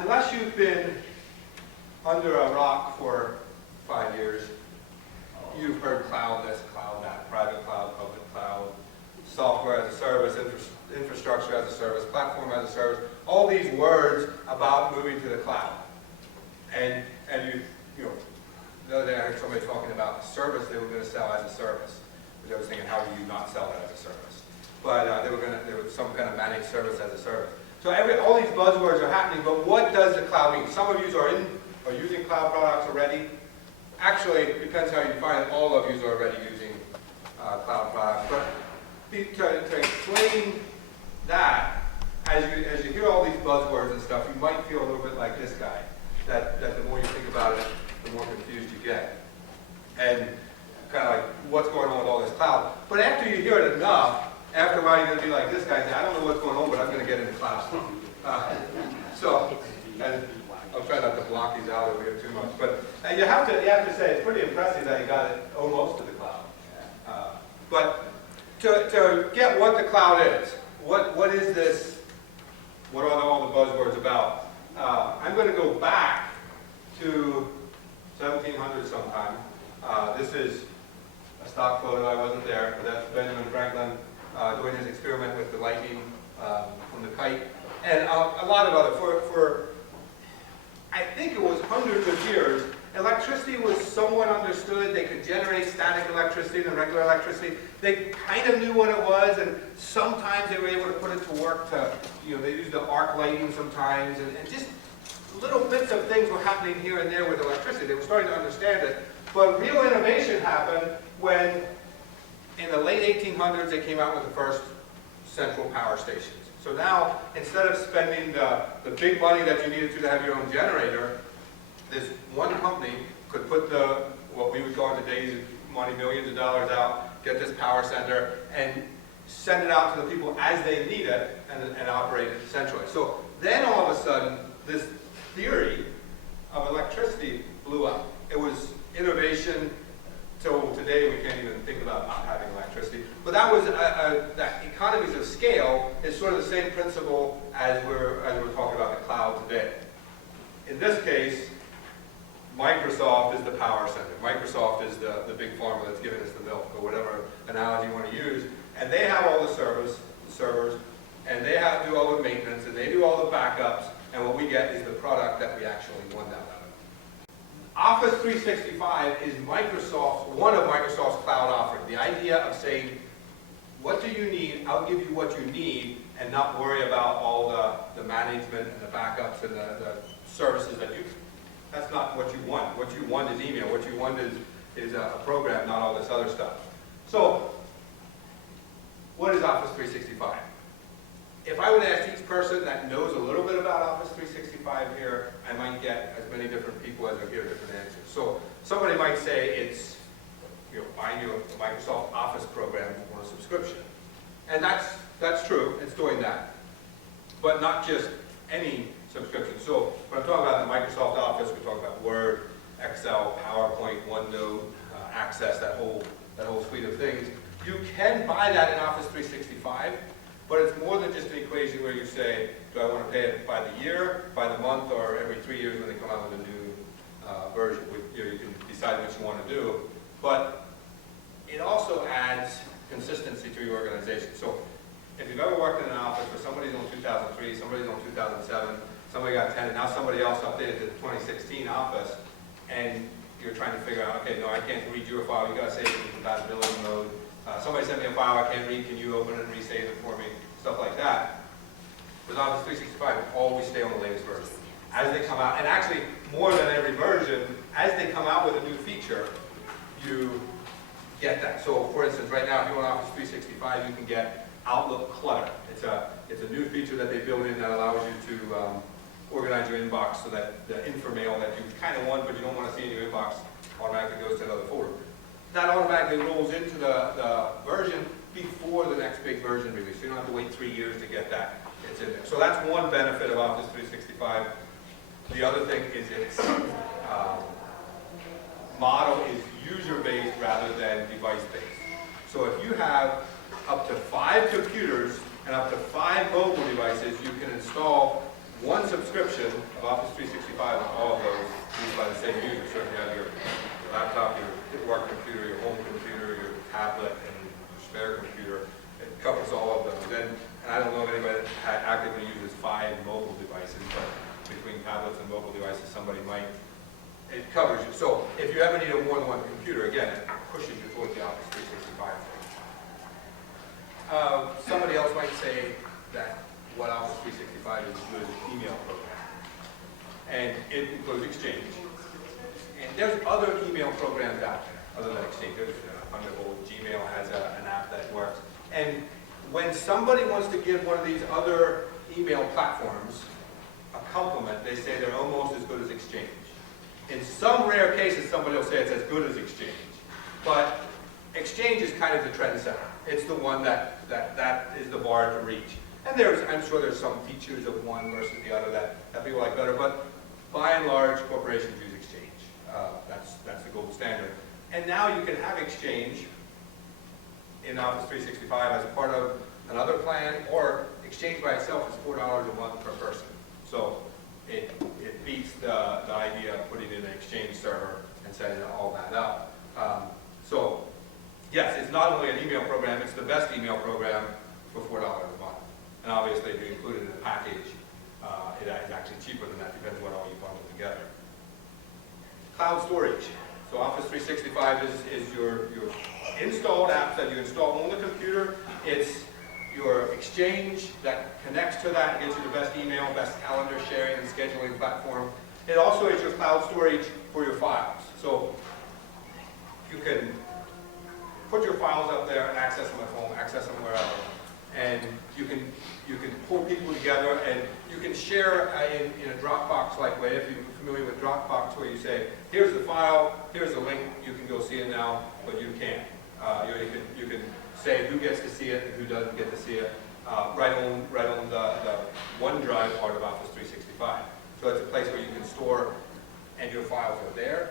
unless you've been under a rock for 5 years, you've heard cloud this, cloud that, private cloud, public cloud, software as a service, infrastructure as a service, platform as a service, all these words about moving to the cloud. And you know, the other day I heard somebody talking about a service they were going to sell as a service, which I was thinking, how do you not sell that as a service? But there was some kind of managed service as a service. So all these buzzwords are happening, but what does the cloud mean? Some of you are using cloud products already. Actually, it depends how you define it. All of you are already using cloud products. But to explain that, as you hear all these buzzwords and stuff, you might feel a little bit like this guy. That the more you think about it, the more confused you get. And kind of like, what's going on with all this cloud? But after you hear it enough, after a while you're going to be like this guy, I don't know what's going on, but I'm going to get into cloud. And I'll try not to block these out over here too much. But you have to say, it's pretty impressive that you got it almost to the cloud. But to get what the cloud is, what is this, what are all the buzzwords about? I'm going to go back to 1700 sometime. This is a stock photo. I wasn't there, but that's Benjamin Franklin doing his experiment with the lightning from the kite. And a lot of other, for I think it was hundreds of years, electricity was somewhat understood. They could generate static electricity and regular electricity. They kind of knew what it was, and sometimes they were able to put it to work to, they used the arc lighting sometimes, and just little bits of things were happening here and there with electricity. They were starting to understand it. But real innovation happened when, in the late 1800s, they came out with the first central power stations. So now, instead of spending the big money that you needed to have your own generator, this one company could put what we would call in today's money, millions of dollars out, get this power center, and send it out to the people as they need it, and operate it centrally. So then all of a sudden, this theory of electricity blew up. It was innovation. Till today, we can't even think about not having electricity. But that was that economies of scale is sort of the same principle as we're talking about the cloud today. In this case, Microsoft is the power center. Microsoft is the big pharma that's giving us the milk, or whatever analogy you want to use. And they have all the servers, and they have to do all the maintenance, and they do all the backups. And what we get is the product that we actually want out of it. Office 365 is one of Microsoft's cloud offerings. The idea of saying, what do you need? I'll give you what you need, and not worry about all the management and the backups and the services that that's not what you want. What you want is email. What you want is a program, not all this other stuff. So, what is Office 365? If I would ask each person that knows a little bit about Office 365 here, I might get as many different people as I hear different answers. So somebody might say it's buying you a Microsoft Office program on a subscription. And that's true, it's doing that. But not just any subscription. So when I'm talking about the Microsoft Office, we talk about Word, Excel, PowerPoint, OneNote, Access, that whole suite of things. You can buy that in Office 365. But it's more than just an equation where you say, do I want to pay it by the year, by the month, or every 3 years when they come out with a new version? You can decide what you want to do. But it also adds consistency to your organization. So if you've ever worked in an office where somebody's on 2003, somebody's on 2007, somebody got 10, and now somebody else updated to the 2016 office, and you're trying to figure out, okay, no, I can't read your file, you got to save it in compatibility mode. Somebody sent me a file I can't read, can you open it and resave it for me? Stuff like that. With Office 365, always stay on the latest version. As they come out, and actually more than every version, as they come out with a new feature, you get that. So for instance, right now, if you want Office 365, you can get Outlook Clutter. It's a new feature that they built in that allows you to organize your inbox so that the info-mail that you kind of want but you don't want to see in your inbox automatically goes to another folder. That automatically rolls into the version before the next big version release. You don't have to wait 3 years to get that. It's in there. So that's one benefit of Office 365. The other thing is its model is user-based rather than device-based. So if you have up to 5 computers and up to 5 mobile devices, you can install one subscription of Office 365 on all of those used by the same user. So if you have your laptop, your work computer, your home computer, your tablet, and your spare computer, it covers all of those. And I don't know of anybody that actively uses 5 mobile devices, but between tablets and mobile devices, somebody might. It covers you. So if you ever need more than one computer, again, it pushes you towards the Office 365 thing. Somebody else might say that what Office 365 is good email program. And it includes Exchange. And there's other email programs out there other than Exchange. There's Thunderbolt, Gmail has an app that works. And when somebody wants to give one of these other email platforms a compliment, they say they're almost as good as Exchange. In some rare cases, somebody will say it's as good as Exchange. But Exchange is kind of the trendsetter. It's the one that is the bar to reach. And I'm sure there's some features of one versus the other that people like better, but by and large, corporations use Exchange. That's the gold standard. And now you can have Exchange in Office 365 as part of another plan, or Exchange by itself is $4 a month per person. So it beats the idea of putting in an Exchange server and setting all that up. So yes, it's not only an email program, it's the best email program for $4 a month. And obviously, if you include it in a package, it is actually cheaper than that, depends what all you bundle together. Cloud storage. So Office 365 is your installed apps that you install on the computer. It's your Exchange that connects to that and gets you the best email, best calendar sharing and scheduling platform. It also is your cloud storage for your files. So you can put your files up there and access them at home, access them wherever. And you can pull people together, and you can share in a Dropbox-like way. If you're familiar with Dropbox, where you say, here's the file, here's the link, you can go see it now, but you can't. You can say who gets to see it and who doesn't get to see it right on the OneDrive part of Office 365. So it's a place where you can store, and your files are there.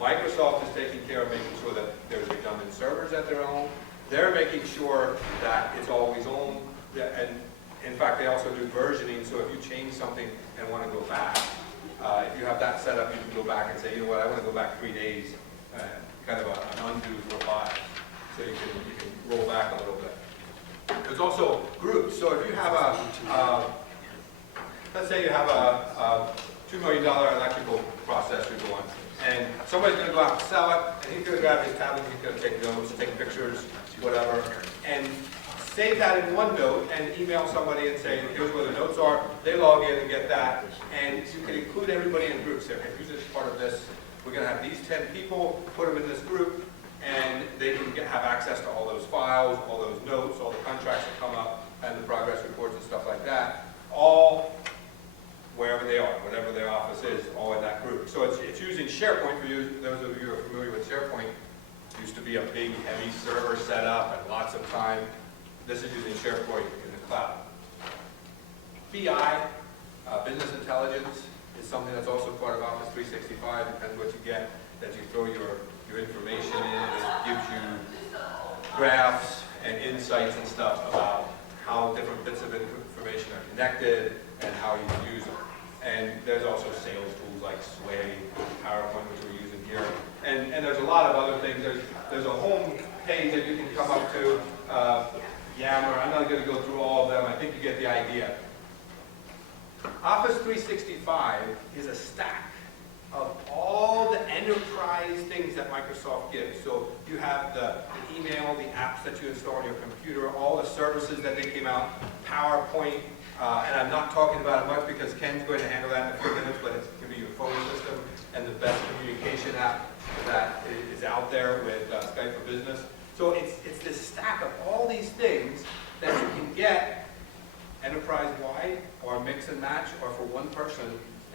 Microsoft is taking care of making sure that there's redundant servers at their own. They're making sure that it's always on, and in fact, they also do versioning, so if you change something and want to go back, if you have that set up, you can go back and say, you know what, I want to go back 3 days, kind of an undo for 5, so you can roll back a little bit. There's also groups, so if you have let's say you have a $2 million electrical processor going, and somebody's going to go out and sell it, and he's going to grab his tablet, he's going to take notes, take pictures, whatever, and save that in OneNote and email somebody and say, here's where the notes are. They log in and get that, and you can include everybody in groups there. If you're just part of this, we're going to have these 10 people, put them in this group, and they can have access to all those files, all those notes, all the contracts that come up, and the progress reports and stuff like that, all wherever they are, whatever their office is, all in that group. So it's using SharePoint for you. Those of you who are familiar with SharePoint, it used to be a big, heavy server setup and lots of time. This is using SharePoint in the cloud. BI, business intelligence, is something that's also part of Office 365. Depends what you get, that you throw your information in. It gives you graphs and insights and stuff about how different bits of information are connected and how you can use them. And there's also sales tools like Sway, PowerPoint, which we're using here. And there's a lot of other things. There's a home page that you can come up to. Yammer, I'm not going to go through all of them. I think you get the idea. Office 365 is a stack of all the enterprise things that Microsoft gives. So you have the email, the apps that you install on your computer, all the services that they came out, PowerPoint, and I'm not talking about it much because Ken's going to handle that in a few minutes, but it's going to be your phone system and the best communication app that is out there with Skype for Business. So it's this stack of all these things that you can get enterprise-wide or mix and match or for one person,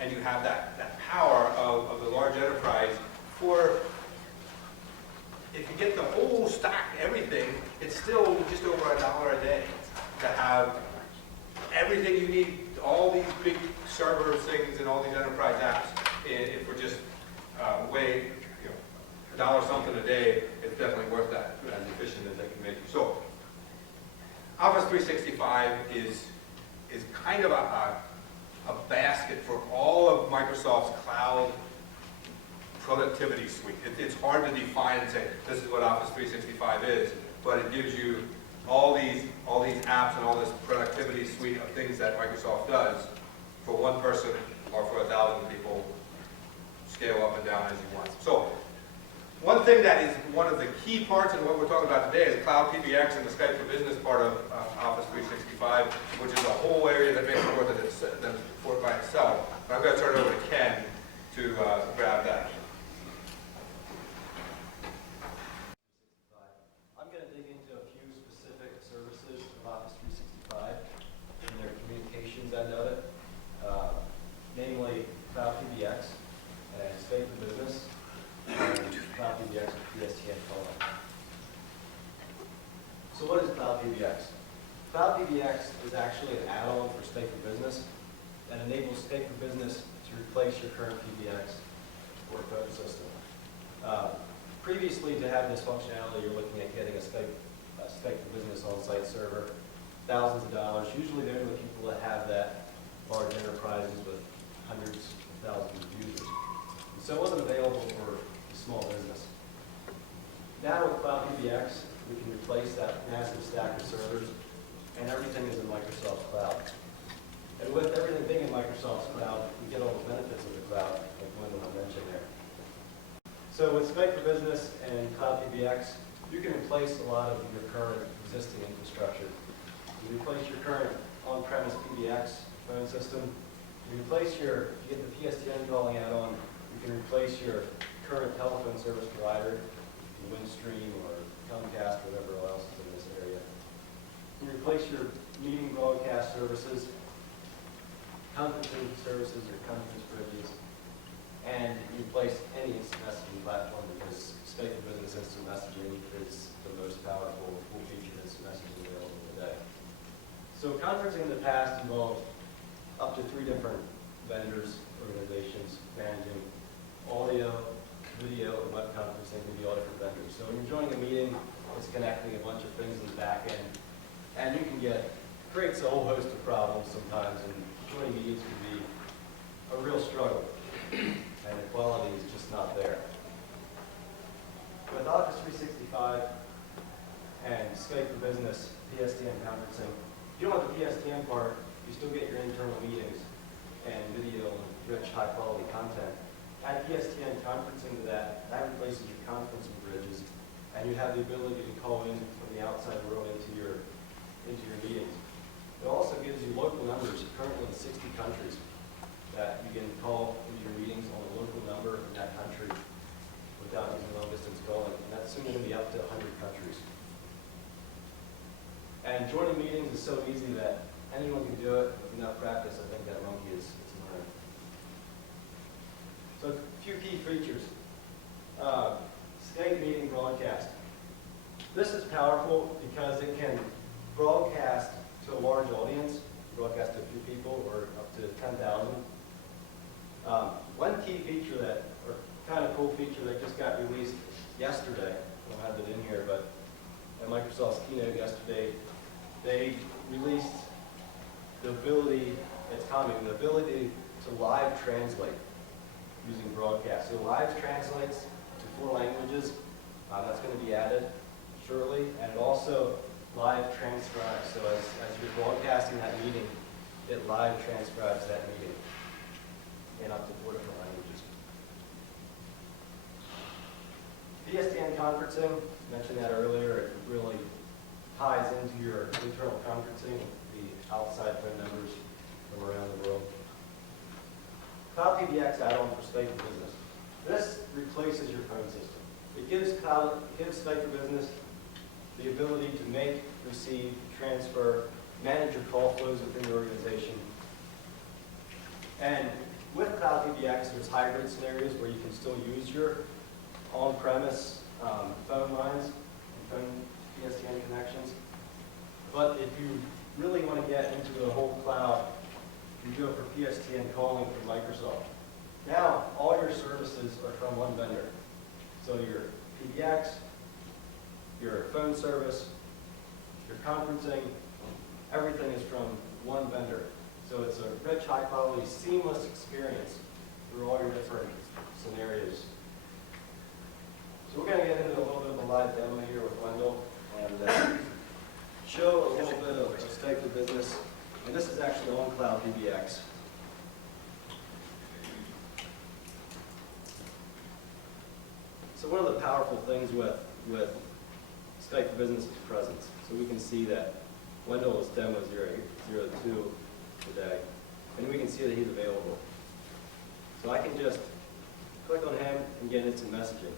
and you have that power of the large enterprise for, if you get the whole stack, everything, it's still just over $1 a day to have everything you need, all these big server things and all these enterprise apps, if we're just way, $1 something a day, it's definitely worth that, as efficient as they can make you. So, Office 365 is kind of a basket for all of Microsoft's cloud productivity suite. It's hard to define and say, this is what Office 365 is, but it gives you all these apps and all this productivity suite of things that Microsoft does for one person or for 1,000 people, scale up and down as you want. So one thing that is one of the key parts in what we're talking about today is Cloud PBX and the Skype for Business part of Office 365, which is a whole area that makes sure that it's support by itself. But I'm going to turn it over to Ken to grab that. I'm going to dig into a few specific services of Office 365 and their communications end of it, namely Cloud PBX and Skype for Business, and Cloud PBX with PSTN calling. So what is Cloud PBX? Cloud PBX is actually an add-on for Skype for Business that enables Skype for Business to replace your current PBX or phone system. Previously, to have this functionality, you're looking at getting a Skype for Business on-site server, thousands of dollars. Usually they're the people that have that, large enterprises with hundreds of thousands of users. And so it wasn't available for the small business. Now with Cloud PBX, we can replace that massive stack of servers, and everything is in Microsoft's cloud. And with everything being in Microsoft's cloud, we get all the benefits of the cloud, like Wendell mentioned there. So with Skype for Business and Cloud PBX, you can replace a lot of your current existing infrastructure. You replace your current on-premise PBX phone system. You replace if you get the PSTN calling add-on, you can replace your current telephone service provider, Windstream or Comcast, or whatever else is in this area. You replace your meeting broadcast services, conferencing services or conference bridges, and you replace any instant messaging platform because Skype for Business instant messaging is the most powerful full-featured instant messaging available today. So conferencing in the past involved up to 3 different vendors, organizations, managing audio, video, and web conferencing can be all different vendors. So when you're joining a meeting, it's connecting a bunch of things in the back end, and you can creates a whole host of problems sometimes, and joining meetings can be a real struggle. And the quality is just not there. With Office 365 and Skype for Business, PSTN conferencing, if you don't have the PSTN part, you still get your internal meetings and video and rich, high-quality content. Add PSTN conferencing to that replaces your conferencing bridges, and you have the ability to call in from the outside world into your meetings. It also gives you local numbers, currently in 60 countries, that you can call into your meetings on a local number in that country without using long-distance calling. And that's soon going to be up to 100 countries. And joining meetings is so easy that anyone can do it. With enough practice, I think that monkey is learned. So a few key features. Skype meeting broadcast. This is powerful because it can broadcast to a large audience, broadcast to a few people, or up to 10,000. One key feature or kind of cool feature that just got released yesterday, I don't have it in here, but at Microsoft's keynote yesterday, they released the ability, it's coming, the ability to live translate using broadcast. So live translates to 4 languages. That's going to be added shortly, and it also live transcribes. So as you're broadcasting that meeting, it live transcribes that meeting in up to 4 different languages. PSTN conferencing, mentioned that earlier, it really ties into your internal conferencing with the outside phone numbers from around the world. Cloud PBX add-on for Skype for Business. This replaces your phone system. It gives Skype for Business the ability to make, receive, transfer, manage your call flows within your organization. And with Cloud PBX, there's hybrid scenarios where you can still use your on-premise phone lines and phone PSTN connections. But if you really want to get into the whole cloud, you do it for PSTN calling from Microsoft. Now, all your services are from one vendor. So your PBX, your phone service, your conferencing, everything is from one vendor. So it's a rich, high-quality, seamless experience through all your different scenarios. So we're going to get into a little bit of a live demo here with Wendell and show a little bit of Skype for Business. And this is actually on Cloud PBX. So one of the powerful things with Skype for Business is presence. So we can see that Wendell is demo 002 today, and we can see that he's available. So I can just click on him and get instant messaging.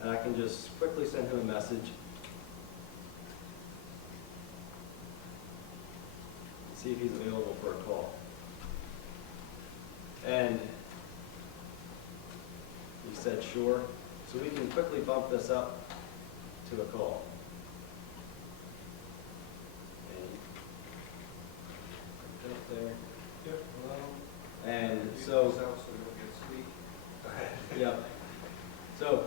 And I can just quickly send him a message. And see if he's available for a call. And he said sure. So we can quickly bump this up to a call. And up there. Yep. And so, yeah. So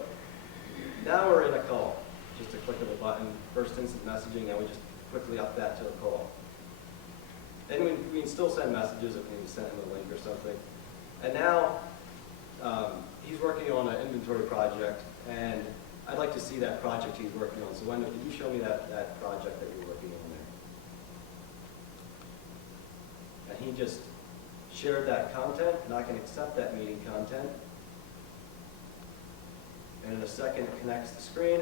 now we're in a call. Just a click of a button, first instant messaging, now we just quickly up that to a call. And we can still send messages if we need to send him a link or something. And now he's working on an inventory project, and I'd like to see that project he's working on. So Wendell, can you show me that project that you're working on there? And he just shared that content, and I can accept that meeting content. And in a second, it connects the screen,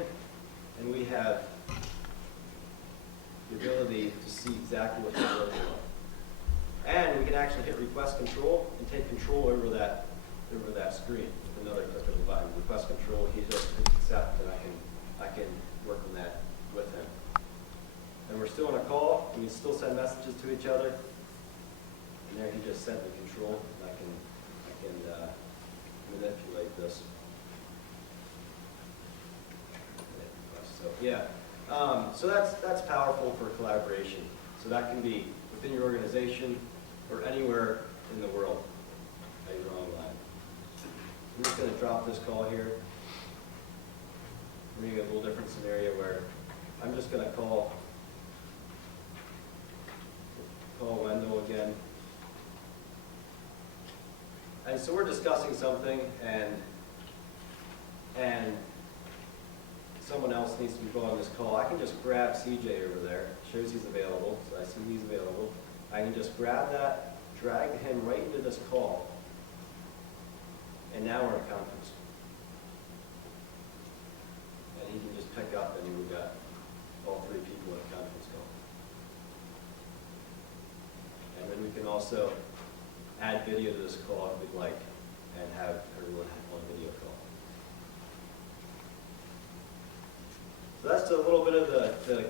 and we have the ability to see exactly what he's working on. And we can actually hit request control and take control over that screen with another click of the button. Request control, he just hits accept, and I can work on that with him. And we're still on a call, and we still send messages to each other. And there he just sent the control, and I can manipulate this. So yeah, so that's powerful for collaboration. So that can be within your organization or anywhere in the world that you're online. I'm just going to drop this call here. We're going to get a little different scenario where I'm just going to call Wendell again. And so we're discussing something, and someone else needs to be put on this call. I can just grab CJ over there. Shows he's available, so I see he's available. I can just grab that, drag him right into this call, and now we're in a conference. And he can just pick up, and we've got all three people in a conference call. And then we can also add video to this call if we'd like, and have everyone on video call. So that's a little bit of the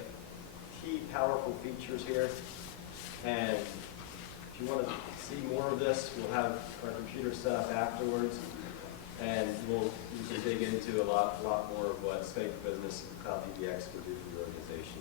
key powerful features here. And if you want to see more of this, we'll have our computer set up afterwards, and we can dig into a lot more of what Skype for Business and Cloud PBX can do for your organization.